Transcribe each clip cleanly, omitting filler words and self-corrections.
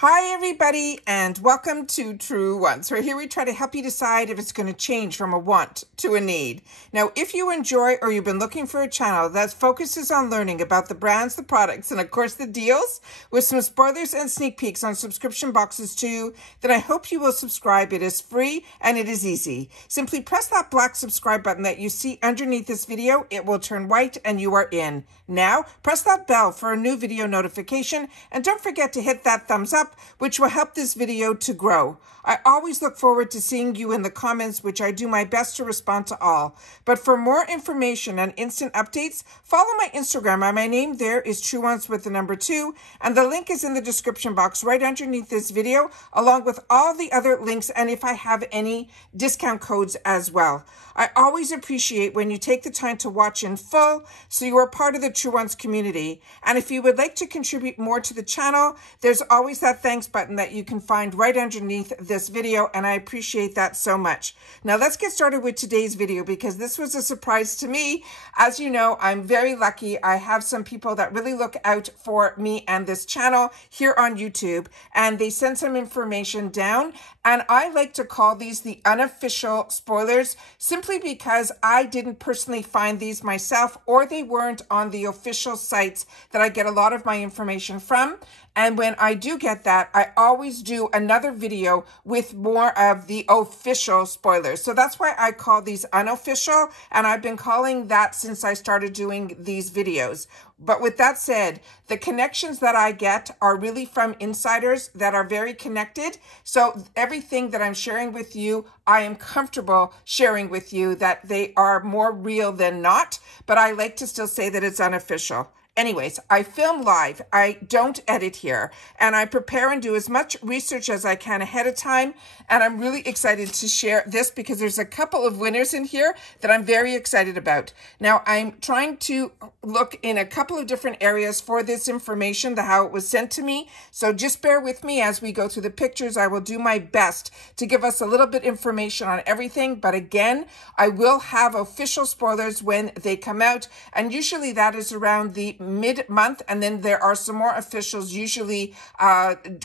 Hi everybody and welcome to Truewants, where here we try to help you decide if it's going to change from a want to a need. Now, if you enjoy or you've been looking for a channel that focuses on learning about the brands, the products, and of course the deals, with some spoilers and sneak peeks on subscription boxes too, then I hope you will subscribe. It is free and it is easy. Simply press that black subscribe button that you see underneath this video. It will turn white and you are in. Now, press that bell for a new video notification and don't forget to hit that thumbs up, which will help this video to grow. I always look forward to seeing you in the comments, which I do my best to respond to all. But for more information and instant updates, follow my Instagram. My name there is Truewants with the number 2, and the link is in the description box right underneath this video, along with all the other links and if I have any discount codes as well. I always appreciate when you take the time to watch in full, so you are part of the Truewants community. And if you would like to contribute more to the channel, there's always that thanks button that you can find right underneath this video, and I appreciate that so much. Now let's get started with today's video, because this was a surprise to me. As you know, I'm very lucky. I have some people that really look out for me and this channel here on YouTube, and they send some information down, and I like to call these the unofficial spoilers, simply because I didn't personally find these myself, or they weren't on the official sites that I get a lot of my information from. And when I do get that, I always do another video with more of the official spoilers. So that's why I call these unofficial, and I've been calling that since I started doing these videos. But with that said, the connections that I get are really from insiders that are very connected. So everything that I'm sharing with you, I am comfortable sharing with you, that they are more real than not. But I like to still say that it's unofficial. Anyways, I film live, I don't edit here, and I prepare and do as much research as I can ahead of time, and I'm really excited to share this because there's a couple of winners in here that I'm very excited about. Now, I'm trying to look in a couple of different areas for this information, how it was sent to me, so just bear with me as we go through the pictures. I will do my best to give us a little bit information on everything, but again, I will have official spoilers when they come out, and usually that is around the mid-month, and then there are some more officials usually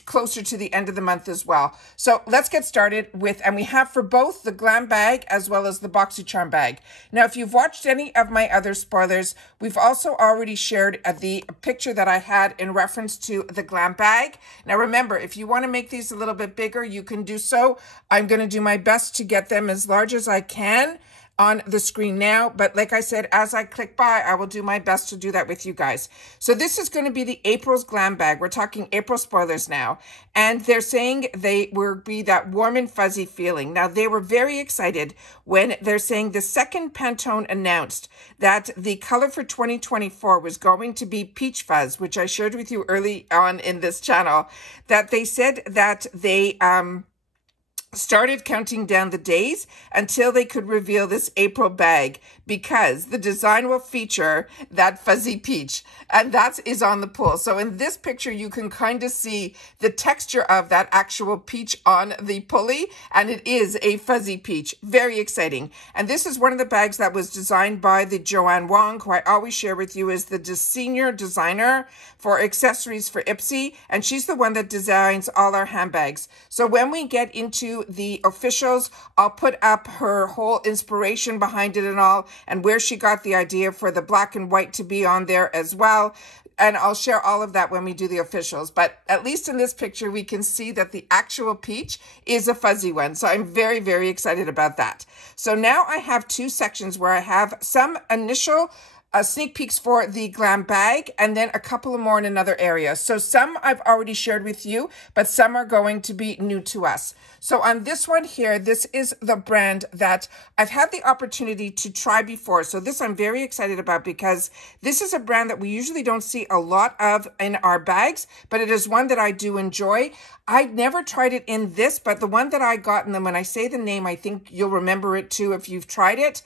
closer to the end of the month as well. So let's get started with, and we have for both the GlamBag as well as the Boxycharm bag. Now, if you've watched any of my other spoilers, we've also already shared the picture that I had in reference to the GlamBag. Now remember, if you want to make these a little bit bigger, you can do so. I'm going to do my best to get them as large as I can on the screen now, but like I said, as I click by, I will do my best to do that with you guys. So this is going to be the April's GlamBag. We're talking April spoilers now, and they're saying they will be that warm and fuzzy feeling. Now, they were very excited when they're saying the second Pantone announced that the color for 2024 was going to be peach fuzz, which I shared with you early on in this channel, that they said that they started counting down the days until they could reveal this April bag, because the design will feature that fuzzy peach, and that is on the pull. So in this picture, you can kind of see the texture of that actual peach on the pulley, and it is a fuzzy peach. Very exciting. And this is one of the bags that was designed by the Joanne Wong, who I always share with you is the senior designer for accessories for IPSY, and she's the one that designs all our handbags. So when we get into the officials, I'll put up her whole inspiration behind it and all, and where she got the idea for the black and white to be on there as well. And I'll share all of that when we do the officials. But at least in this picture, we can see that the actual peach is a fuzzy one. So I'm very, very excited about that. So now I have two sections where I have some initial sneak peeks for the GlamBag, and then a couple of more in another area. So some I've already shared with you, but some are going to be new to us. So on this one here, this is the brand that I've had the opportunity to try before. So this I'm very excited about, because this is a brand that we usually don't see a lot of in our bags, but it is one that I do enjoy. I never tried it in this, but the one that I got in them, when I say the name, I think you'll remember it too if you've tried it.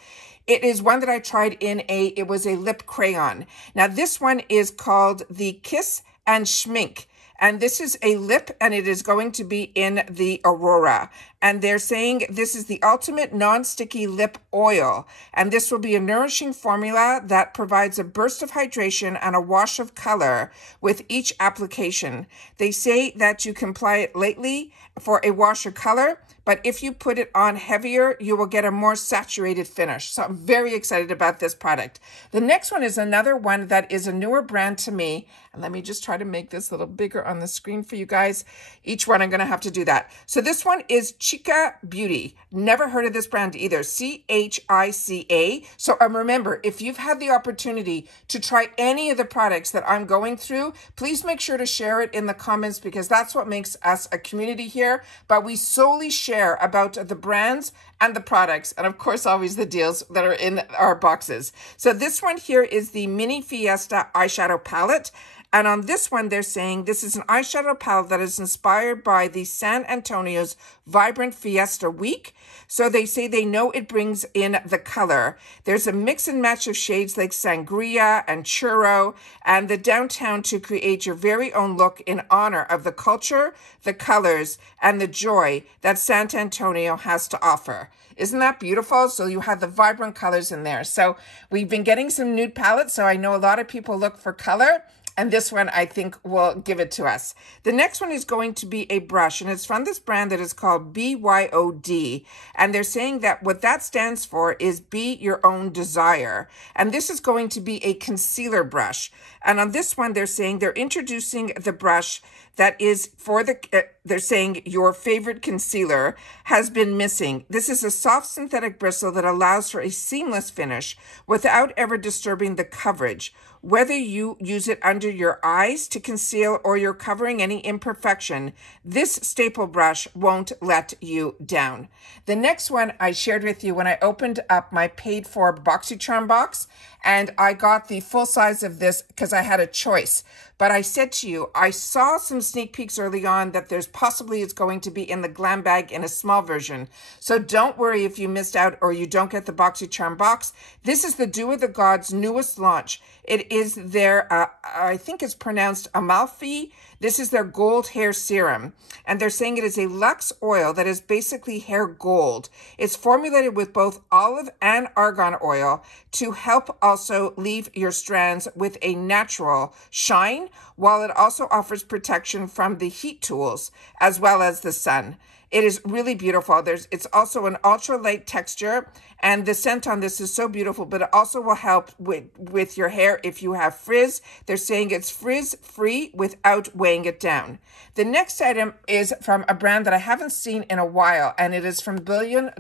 It is one that I tried in it was a lip crayon. Now this one is called the Kiss and Schmink. And this is a lip, and it is going to be in the Aurora. And they're saying this is the ultimate non-sticky lip oil. And this will be a nourishing formula that provides a burst of hydration and a wash of color with each application. They say that you can apply it lightly for a wash of color, but if you put it on heavier, you will get a more saturated finish. So I'm very excited about this product. The next one is another one that is a newer brand to me. And let me just try to make this a little bigger on the screen for you guys. Each one, I'm going to have to do that. So this one is Chica Beauty. Never heard of this brand either. C-H-I-C-A. So remember, if you've had the opportunity to try any of the products that I'm going through, please make sure to share it in the comments, because that's what makes us a community here. But we solely share about the brands and the products, and of course always the deals that are in our boxes. So this one here is the Mini Fiesta eyeshadow palette. And on this one, they're saying this is an eyeshadow palette that is inspired by the San Antonio's Vibrant Fiesta Week. So they say they know it brings in the color. There's a mix and match of shades like sangria and churro and the downtown to create your very own look in honor of the culture, the colors, and the joy that San Antonio has to offer. Isn't that beautiful? So you have the vibrant colors in there. So we've been getting some nude palettes, so I know a lot of people look for color. And this one, I think, will give it to us. The next one is going to be a brush, and it's from this brand that is called BYOD. And they're saying that what that stands for is Be Your Own Desire. And this is going to be a concealer brush. And on this one, they're saying they're introducing the brush that is for the, they're saying your favorite concealer has been missing. This is a soft synthetic bristle that allows for a seamless finish without ever disturbing the coverage. Whether you use it under your eyes to conceal or you're covering any imperfection, this staple brush won't let you down. The next one I shared with you when I opened up my paid for Boxycharm box, and I got the full size of this because I had a choice. But I said to you, I saw some sneak peeks early on that there's possibly it's going to be in the GlamBag in a small version. So don't worry if you missed out or you don't get the Boxycharm box. This is the Dew of the Gods' newest launch. It is their, I think it's pronounced Amalfi. This is their gold hair serum. And they're saying it is a luxe oil that is basically hair gold. It's formulated with both olive and argan oil to help also leave your strands with a natural shine, while it also offers protection from the heat tools as well as the sun. It is really beautiful. It's also an ultra light texture, and the scent on this is so beautiful, but it also will help with your hair if you have frizz. They're saying it's frizz free without weighing it down. The next item is from a brand that I haven't seen in a while, and it is from $1 Billion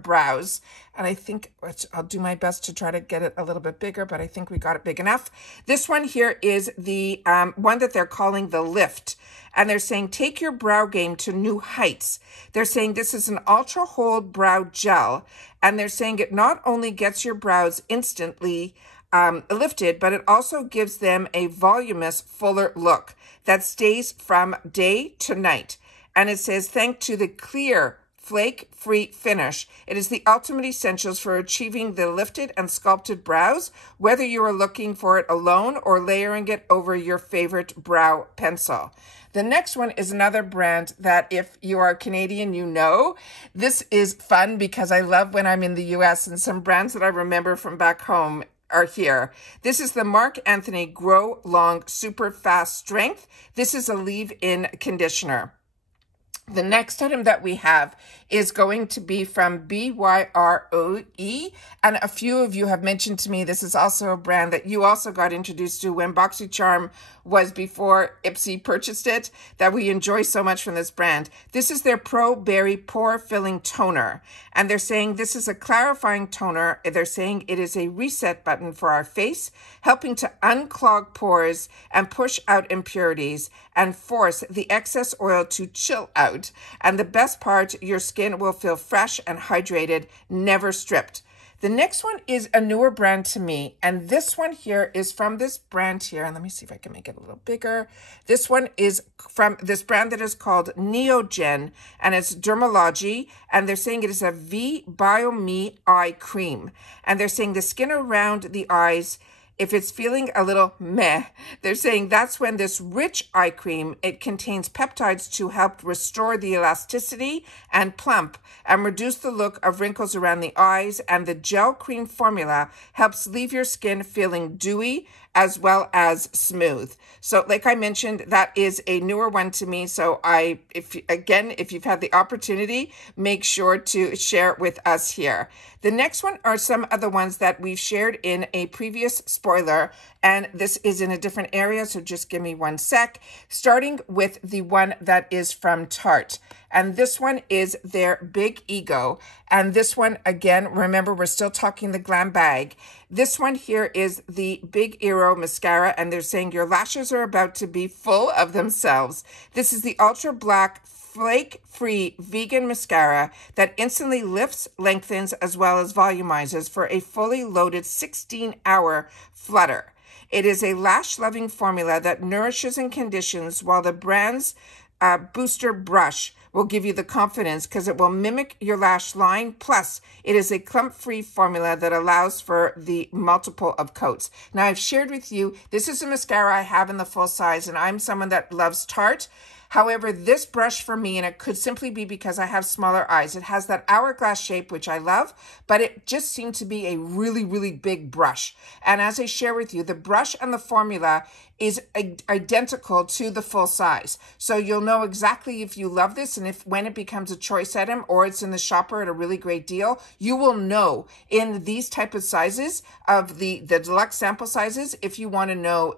Brows. And I think I'll do my best to try to get it a little bit bigger, but I think we got it big enough. This one here is the one that they're calling the Lift. And they're saying, take your brow game to new heights. They're saying this is an ultra hold brow gel. And they're saying it not only gets your brows instantly lifted, but it also gives them a voluminous, fuller look that stays from day to night. And it says, thanks to the clear, flake-free finish, it is the ultimate essentials for achieving the lifted and sculpted brows, whether you are looking for it alone or layering it over your favorite brow pencil. The next one is another brand that if you are Canadian, you know. This is fun because I love when I'm in the US, and some brands that I remember from back home are here. This is the Marc Anthony Grow Long Super Fast Strength. This is a leave-in conditioner. The next item that we have is going to be from BYROE, and a few of you have mentioned to me this is also a brand that you also got introduced to when Boxycharm was before IPSY purchased it, that we enjoy so much from this brand. This is their Pro Berry Pore Filling Toner, and they're saying this is a clarifying toner. They're saying it is a reset button for our face, helping to unclog pores and push out impurities and force the excess oil to chill out. And the best part, your skin will feel fresh and hydrated, never stripped. The next one is a newer brand to me, and this one here is from this brand here, and let me see if I can make it a little bigger. This one is from this brand that is called Neogen, and it's Dermalogy, and they're saying it is a V Bio Me Eye Cream, and they're saying the skin around the eyes if it's feeling a little meh, they're saying that's when this rich eye cream, it contains peptides to help restore the elasticity and plump and reduce the look of wrinkles around the eyes, and the gel cream formula helps leave your skin feeling dewy as well as smooth. So like I mentioned, that is a newer one to me. So if you've had the opportunity, make sure to share it with us here. The next one are some of the ones that we've shared in a previous spoiler, and this is in a different area, so just give me one sec. Starting with the one that is from Tarte. And this one is their Big Ego. And this one, again, remember, we're still talking the GlamBag. This one here is the Big Hero Mascara, and they're saying your lashes are about to be full of themselves. This is the Ultra Black flake-free vegan mascara that instantly lifts, lengthens, as well as volumizes for a fully loaded 16-hour flutter. It is a lash-loving formula that nourishes and conditions, while the brand's booster brush will give you the confidence because it will mimic your lash line. Plus, it is a clump-free formula that allows for the multiple of coats. Now, I've shared with you, this is a mascara I have in the full size, and I'm someone that loves Tarte. However, this brush for me, and it could simply be because I have smaller eyes, it has that hourglass shape, which I love, but it just seemed to be a really, really big brush. And as I share with you, the brush and the formula is identical to the full size. So you'll know exactly if you love this, and if when it becomes a choice item or it's in the shopper at a really great deal, you will know in these type of sizes of the deluxe sample sizes, if you want to know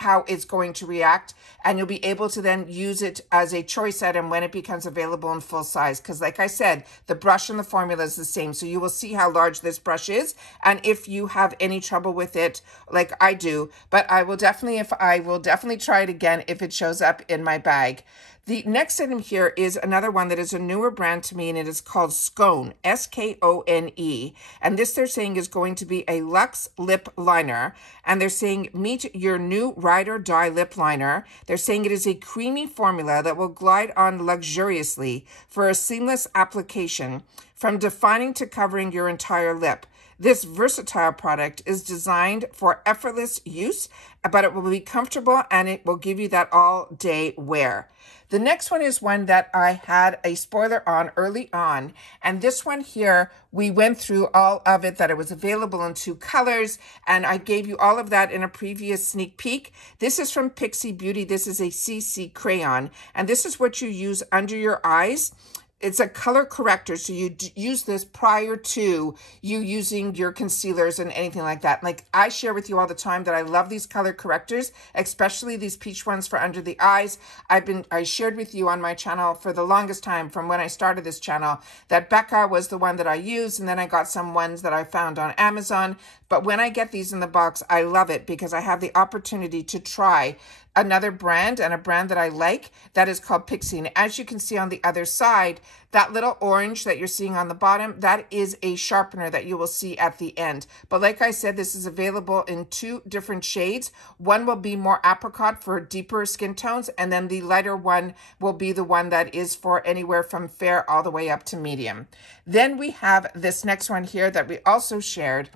how it's going to react, and you'll be able to then use it as a choice item when it becomes available in full size. Because like I said, the brush and the formula is the same. So you will see how large this brush is, and if you have any trouble with it, like I do, but I will definitely try it again if it shows up in my bag. The next item here is another one that is a newer brand to me, and it is called Skone, S-K-O-N-E. And this they're saying is going to be a luxe lip liner. And they're saying, meet your new ride or die lip liner. They're saying it is a creamy formula that will glide on luxuriously for a seamless application, from defining to covering your entire lip. This versatile product is designed for effortless use, but it will be comfortable and it will give you that all-day wear. The next one is one that I had a spoiler on early on, and this one here, we went through all of it, that it was available in 2 colors, and I gave you all of that in a previous sneak peek. This is from Pixie Beauty. This is a CC crayon, and this is what you use under your eyes. It's a color corrector, so you use this prior to you using your concealers and anything like that. Like I share with you all the time that I love these color correctors, especially these peach ones for under the eyes. I shared with you on my channel for the longest time from when I started this channel that Becca was the one that I used, and then I got some ones that I found on Amazon. But when I get these in the box, I love it because I have the opportunity to try another brand, and a brand that I like, that is called Pixie. And as you can see on the other side, that little orange that you're seeing on the bottom, that is a sharpener that you will see at the end. But like I said, this is available in 2 different shades. One will be more apricot for deeper skin tones, and then the lighter one will be the one that is for anywhere from fair all the way up to medium. Then we have this next one here that we also shared,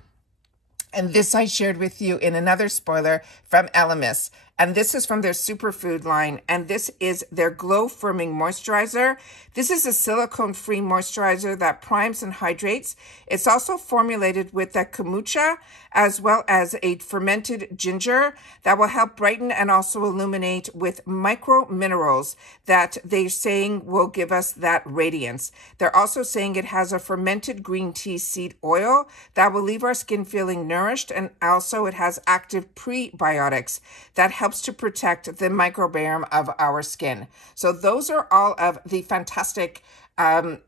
and this I shared with you in another spoiler from Elemis. And this is from their Superfood line, and this is their Glow Firming Moisturizer. This is a silicone-free moisturizer that primes and hydrates. It's also formulated with the kombucha as well as a fermented ginger that will help brighten and also illuminate with micro minerals that they're saying will give us that radiance. They're also saying it has a fermented green tea seed oil that will leave our skin feeling nourished, and also it has active prebiotics that helps to protect the microbiome of our skin. So those are all of the fantastic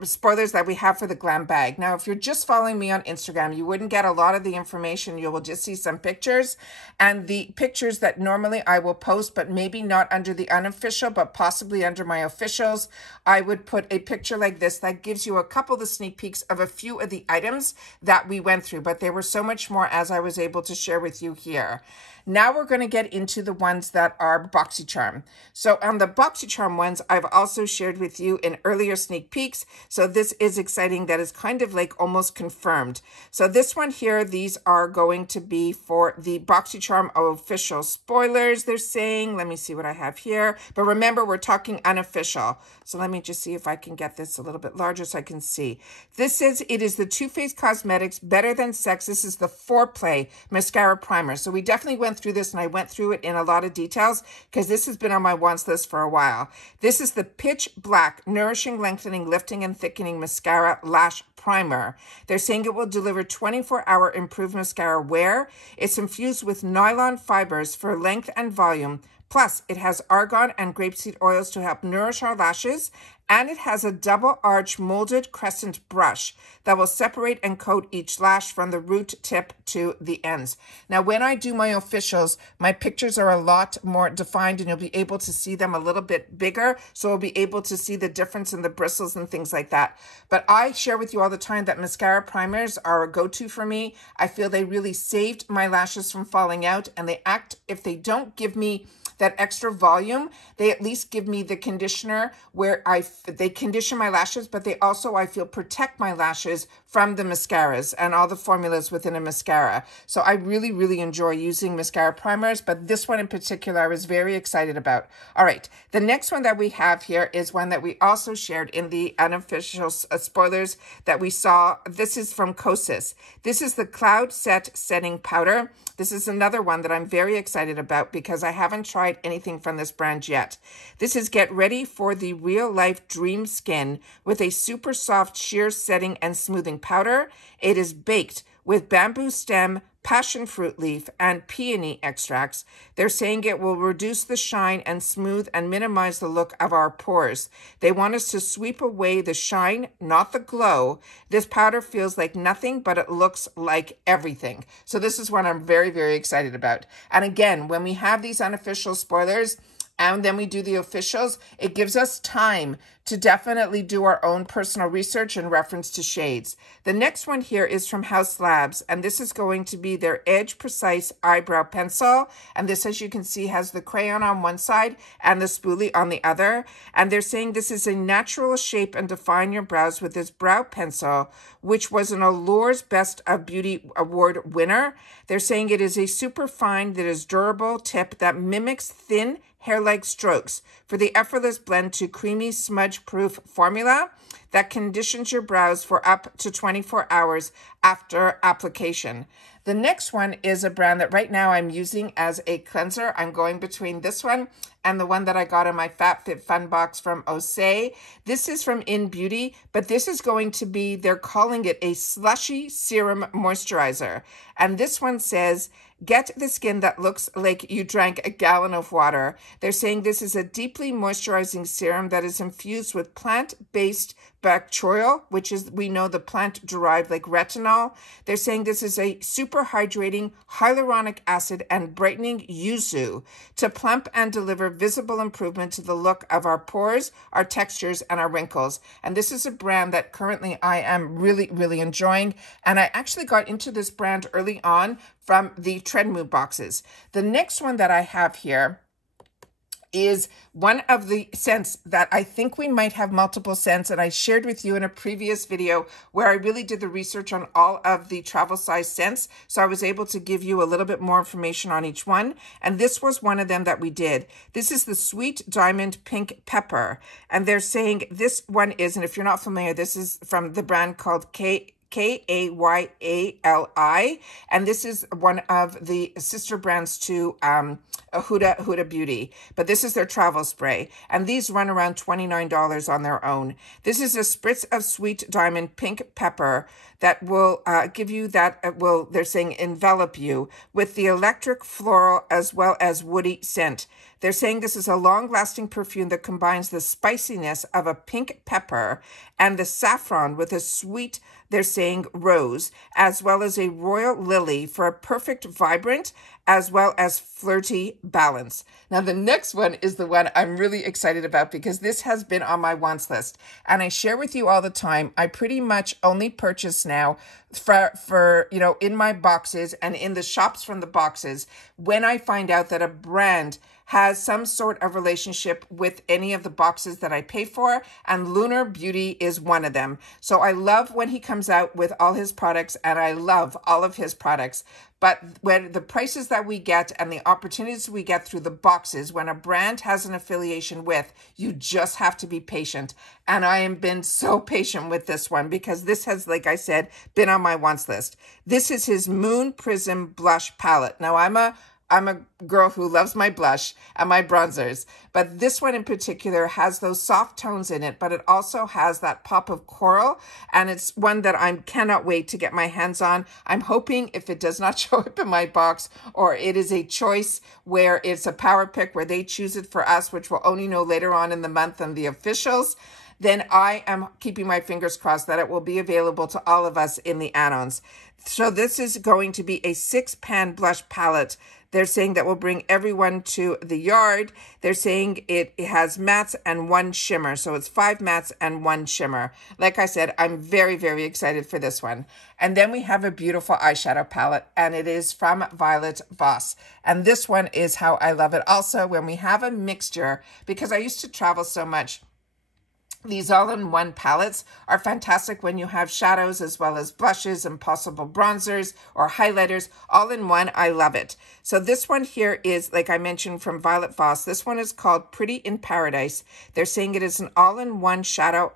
spoilers that we have for the GlamBag. Now, if you're just following me on Instagram, you wouldn't get a lot of the information. You will just see some pictures, and the pictures that normally I will post, but maybe not under the unofficial, but possibly under my officials. I would put a picture like this that gives you a couple of the sneak peeks of a few of the items that we went through, but there were so much more as I was able to share with you here. Now we're going to get into the ones that are Boxycharm. So on the Boxycharm ones, I've also shared with you in earlier sneak peeks. So this is exciting. That is kind of like almost confirmed. So this one here, these are going to be for the Boxycharm official spoilers, they're saying. Let me see what I have here. But remember, we're talking unofficial. So let me just see if I can get this a little bit larger so I can see. This says it is the Too Faced Cosmetics Better Than Sex. This is the Foreplay Mascara Primer. So we definitely went through this, and I went through it in a lot of details because this has been on my wants list for a while. This is the Pitch Black Nourishing, Lengthening, Lifting, and Thickening Mascara Lash Primer. They're saying it will deliver 24-hour improved mascara wear. It's infused with nylon fibers for length and volume. Plus, it has argan and grapeseed oils to help nourish our lashes, and it has a double arch molded crescent brush that will separate and coat each lash from the root tip to the ends. Now, when I do my officials, my pictures are a lot more defined and you'll be able to see them a little bit bigger, so we'll be able to see the difference in the bristles and things like that. But I share with you all the time that mascara primers are a go-to for me. I feel they really saved my lashes from falling out, and they act, if they don't give me that extra volume, they at least give me the conditioner where they condition my lashes, but they also, I feel, protect my lashes from the mascaras and all the formulas within a mascara. So I really, really enjoy using mascara primers, but this one in particular I was very excited about. All right, the next one that we have here is one that we also shared in the unofficial spoilers that we saw. This is from Kosas. This is the Cloud Set Setting Powder. This is another one that I'm very excited about because I haven't tried anything from this brand yet. This is Get Ready for the Real Life Dream Skin with a super soft sheer setting and smoothing powder. It is baked with bamboo stem, passion fruit leaf, and peony extracts. They're saying it will reduce the shine and smooth and minimize the look of our pores. They want us to sweep away the shine, not the glow. This powder feels like nothing, but it looks like everything. So this is what I'm very, very excited about. And again, when we have these unofficial spoilers, and then we do the officials, it gives us time to definitely do our own personal research in reference to shades. The next one here is from Haus Labs, and this is going to be their Edge Precise Eyebrow Pencil. And this, as you can see, has the crayon on one side and the spoolie on the other. And they're saying this is a natural shape and define your brows with this brow pencil, which was an Allure's Best of Beauty Award winner. They're saying it is a super fine that is durable tip that mimics thin hair-like strokes for the effortless blend to creamy smudge-proof formula that conditions your brows for up to 24 hours after application. The next one is a brand that right now I'm using as a cleanser. I'm going between this one and the one that I got in my FabFitFun box from Osé. This is from In Beauty, but this is going to be, they're calling it a slushy serum moisturizer. And this one says, get the skin that looks like you drank a gallon of water. They're saying this is a deeply moisturizing serum that is infused with plant-based bacterial, which is, we know, the plant-derived like retinol. They're saying this is a super hydrating hyaluronic acid and brightening yuzu to plump and deliver visible improvement to the look of our pores, our textures, and our wrinkles. And this is a brand that currently I am really, really enjoying. And I actually got into this brand early on from the Treadmoo boxes. The next one that I have here is one of the scents that I think we might have multiple scents, and I shared with you in a previous video where I really did the research on all of the travel size scents, so I was able to give you a little bit more information on each one, and this was one of them that we did. This is the Sweet Diamond Pink Pepper, and they're saying this one is, and if you're not familiar, this is from the brand called Kayali, and this is one of the sister brands to Huda Beauty, but this is their travel spray, and these run around $29 on their own. This is a spritz of Sweet Diamond Pink Pepper that will give you that, they're saying, envelop you with the electric floral as well as woody scent. They're saying this is a long-lasting perfume that combines the spiciness of a pink pepper and the saffron with a sweet, they're saying, rose, as well as a royal lily for a perfect, vibrant, as well as flirty balance. Now, the next one is the one I'm really excited about because this has been on my wants list. And I share with you all the time, I pretty much only purchase now for in my boxes and in the shops from the boxes when I find out that a brand has some sort of relationship with any of the boxes that I pay for, and Lunar Beauty is one of them. So I love when he comes out with all his products, and I love all of his products. But when the prices that we get and the opportunities we get through the boxes, when a brand has an affiliation with, you just have to be patient. And I have been so patient with this one because this has, like I said, been on my wants list. This is his Moon Prism Blush Palette. Now, I'm a girl who loves my blush and my bronzers, but this one in particular has those soft tones in it, but it also has that pop of coral, and it's one that I cannot wait to get my hands on. I'm hoping if it does not show up in my box, or it is a choice where it's a power pick where they choose it for us, which we'll only know later on in the month on the officials, then I am keeping my fingers crossed that it will be available to all of us in the add-ons. So this is going to be a 6-pan blush palette. They're saying that will bring everyone to the yard. They're saying it has mattes and 1 shimmer. So it's 5 mattes and 1 shimmer. Like I said, I'm very, very excited for this one. And then we have a beautiful eyeshadow palette, and it is from Violet Voss. And this one is how I love it also, when we have a mixture, because I used to travel so much. These all-in-one palettes are fantastic when you have shadows as well as blushes and possible bronzers or highlighters all in one. I love it. So this one here is, like I mentioned, from Violet Voss. This one is called Pretty in Paradise. They're saying it is an all-in-one shadow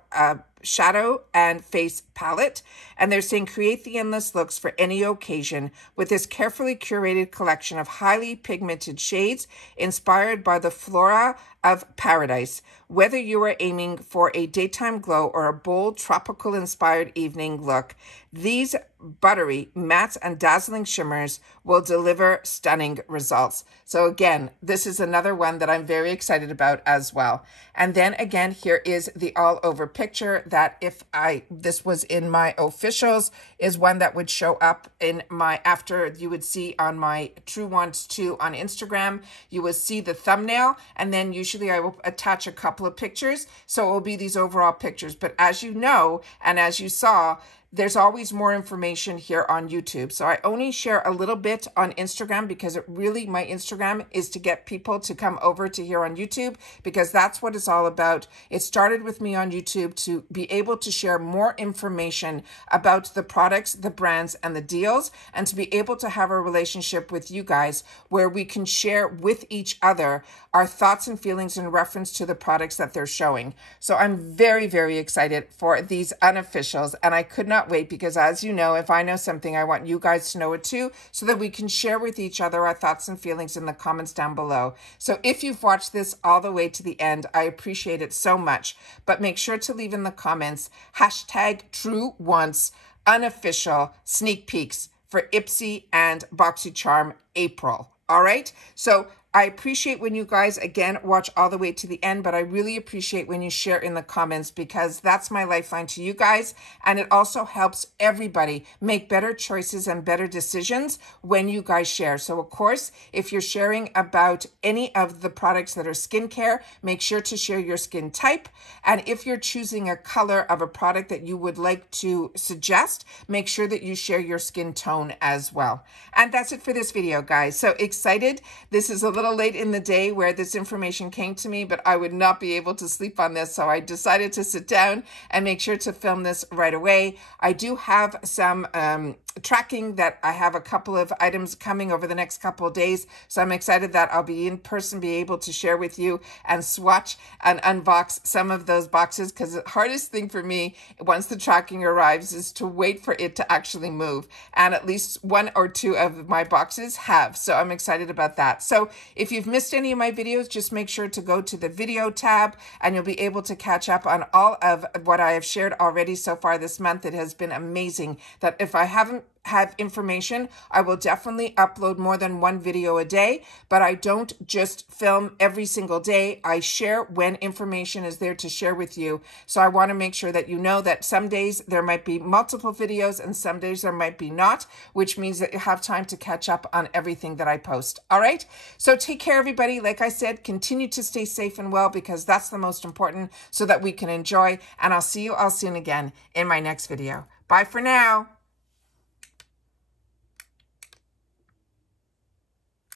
and face palette, and they're saying create the endless looks for any occasion with this carefully curated collection of highly pigmented shades inspired by the flora of paradise. Whether you are aiming for a daytime glow or a bold tropical inspired evening look, these buttery mattes and dazzling shimmers will deliver stunning results. So again, this is another one that I'm very excited about as well. And then again, here is the all over picture that if this was in my officials, is one that would show up in my, after you would see on my Truewants 2 on Instagram, you will see the thumbnail, and then usually I will attach a couple of pictures. So it will be these overall pictures. But as you know, and as you saw, there's always more information here on YouTube. So I only share a little bit on Instagram because it really, my Instagram is to get people to come over to here on YouTube, because that's what it's all about. It started with me on YouTube to be able to share more information about the products, the brands, and the deals, and to be able to have a relationship with you guys where we can share with each other our thoughts and feelings in reference to the products that they're showing. So I'm very, very excited for these unofficials, and I could not wait, because as you know, if I know something, I want you guys to know it too, so that we can share with each other our thoughts and feelings in the comments down below. So if you've watched this all the way to the end, I appreciate it so much. But make sure to leave in the comments #Truewants unofficial sneak peeks for IPSY and Boxycharm April. All right, so I appreciate when you guys, again, watch all the way to the end, but I really appreciate when you share in the comments, because that's my lifeline to you guys. And it also helps everybody make better choices and better decisions when you guys share. So, of course, if you're sharing about any of the products that are skincare, make sure to share your skin type. And if you're choosing a color of a product that you would like to suggest, make sure that you share your skin tone as well. And that's it for this video, guys. So excited. This is a little late in the day where this information came to me, but I would not be able to sleep on this, so I decided to sit down and make sure to film this right away. I do have some tracking that I have a couple of items coming over the next couple of days, so I'm excited that I'll be in person, be able to share with you and swatch and unbox some of those boxes, because the hardest thing for me once the tracking arrives is to wait for it to actually move, and at least 1 or 2 of my boxes have, so I'm excited about that. So if you've missed any of my videos, just make sure to go to the video tab and you'll be able to catch up on all of what I have shared already so far this month. It has been amazing that if I haven't have information, I will definitely upload more than one video a day, but I don't just film every single day. I share when information is there to share with you. So I want to make sure that you know that some days there might be multiple videos and some days there might be not, which means that you have time to catch up on everything that I post. All right. So take care, everybody. Like I said, continue to stay safe and well, because that's the most important, so that we can enjoy. And I'll see you all soon again in my next video. Bye for now.